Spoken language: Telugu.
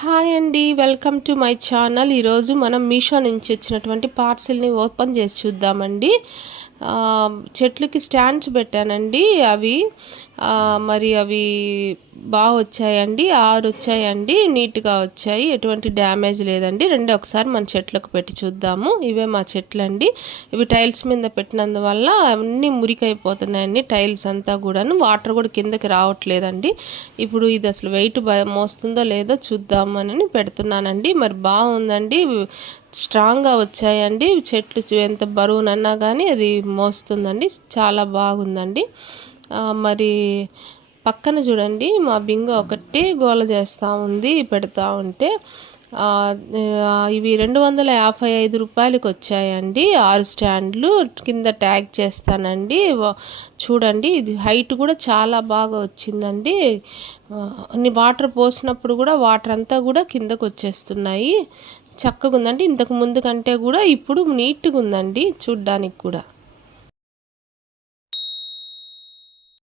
హాయ్ అండి, వెల్కమ్ టు మై ఛానల్. ఈరోజు మనం మీషో నుంచి వచ్చినటువంటి పార్సిల్ని ఓపెన్ చేసి చూద్దామండి. చెట్లకి స్టాండ్స్ పెట్టానండి. మరి అవి బాగా వచ్చాయండి. 6 వచ్చాయండి, నీట్గా వచ్చాయి, ఎటువంటి డ్యామేజ్ లేదండి. ఒకసారి మన చెట్లకు పెట్టి చూద్దాము. ఇవే మా చెట్లు అండి. ఇవి టైల్స్ మీద పెట్టినందువల్ల అన్నీ మురికైపోతున్నాయండి. టైల్స్ అంతా కూడాను, వాటర్ కూడా కిందకి రావట్లేదండి. ఇప్పుడు ఇది అసలు వెయిట్ మోస్తుందో లేదో చూద్దామని పెడుతున్నానండి. మరి బాగుందండి, స్ట్రాంగ్గా వచ్చాయండి. చెట్లు ఎంత బరువునన్నా కానీ అది మోస్తుందండి. చాలా బాగుందండి. మరి పక్కన చూడండి, మా బింగ ఒకటి గోల చేస్తూ ఉంది పెడతా ఉంటే. ఇవి 255 రూపాయలకి వచ్చాయండి 6 స్టాండ్లు. కింద ట్యాగ్ చేస్తానండి, చూడండి. ఇది హైట్ కూడా చాలా బాగా వచ్చిందండి. వాటర్ పోసినప్పుడు కూడా వాటర్ అంతా కూడా కిందకు వచ్చేస్తున్నాయి. చక్కగా ఉందండి. ఇంతకు ముందు కంటే కూడా ఇప్పుడు నీట్గా ఉందండి చూడ్డానికి కూడా.